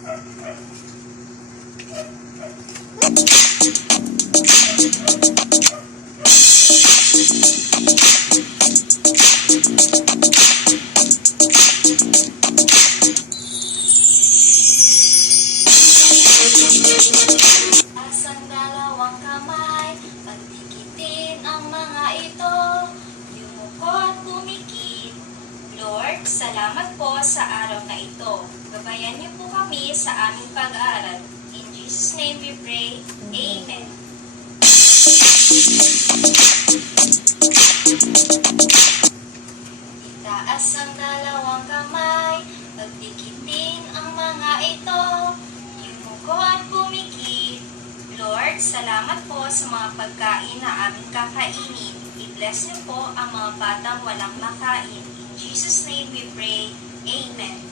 Asang dalawang kamay, pagdikitin ang mga ito, yumuko at pumikit. Lord, salamat po sa araw na ito. Gabayan niyo po kami sa aming pag-aaral. In Jesus' name we pray. Amen. Itaas ang dalawang kamay, pagdikitin ang mga ito, yumuko at pumikit. Lord, salamat po sa mga pagkain na aming kakainin. I-bless niyo po ang mga batang walang makain. In Jesus' name we pray. Amen.